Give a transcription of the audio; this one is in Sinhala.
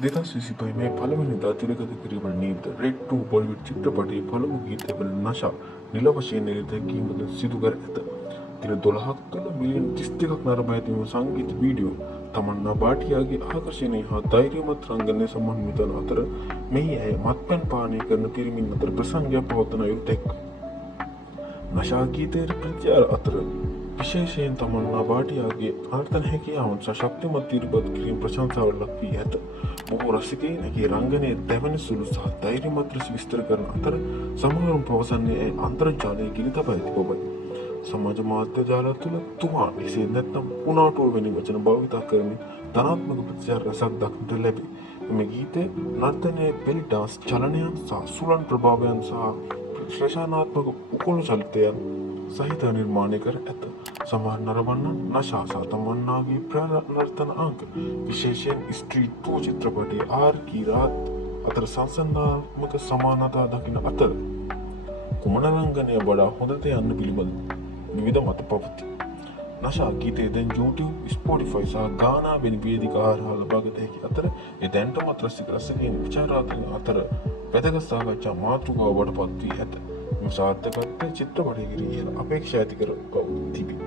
2025 මේ පළවෙනිදා තිරගත කිරීමට නීත රෙඩ් 2 බොලිවුඩ් චිත්‍රපටයේ පළමු ගීතය වන නෂා නිල වශයෙන් එළිත දැකීමට සිදු කර ඇත. දින 12ක් තුළ මිලියන 32ක් නරඹා ඇති මෙම සංගීත වීඩියෝ තමන්නා භාටියාගේ ආකර්ෂණීය හා ධෛර්යමත් රංගනය සමන්විත වන අතර මෙහි ඇය මත්පැන් පානය කරන පිරිමින් අතර ප්‍රසංගයක් පවත්වන අයුරු දැක්වේ. නෂා ගීතයේ ප්‍රතිචාර අතර විශේෂයෙන් තමන්නා භාටියාගේ ආර්තන හැකියාවන් සහ ශක්තිමත් ඉදිරිපත් කිරීම ප්‍රශංසාවට ලක් වී ඇත. බොහෝ රසිකයින්ගේ රංගනයේ දැවෙන සුළු සහ ධෛර්යමත් ලෙස විස්තර කරන අතර සමහරුන් පවසන්නේ ඇය අන්තර්ජාලයේ ගිනි තබා ඇති බවයි. සමාජ මාධ්‍ය ජාල තුළ තුමා එසේ නැත්නම් පුනාටුව වැනි වචන භාවිතා කරමින් ධනාත්මක ප්‍රතිචාර රසක් දක්නට ලැබේ. මෙම ගීතය නර්තනයේ බෙලි ඩාන්ස් චලනයන් සහ සුළං ප්‍රභාවයන් සහ ශ්‍රේෂානාත්මක උකුණු චලිතයන් සහිත නිර්මාණය කර ඇත. සමහර නරඹන්න නෂා සහ තමන්නාගේ ප්‍රනර්තන අංක විශේෂයෙන් ස්ට්‍රීට් 2 චිත්‍රපටයේ ආර් කීරාත් අතර සංසන්දනාත්මක සමානතා දකින අතර කුමන රංගනය වඩා හොඳද යන්න පිළිබඳ විවිධ මත පවතී. නෂා ගීතය දැන් YouTube, Spotify සහ ගානා වැනි වේදිකා හරහා ලබාගත හැකි අතර එය දැනටමත් රසිකයින් විචාරාත්මක අතර වැදගත් සාකච්ඡා මාතෘකාව බවට පත් වී ඇත. මෙම සාර්ථකත්වය චිත්‍රපටය කෙරෙහි ඉහළ අපේක්ෂා ඇති කර තිබේ.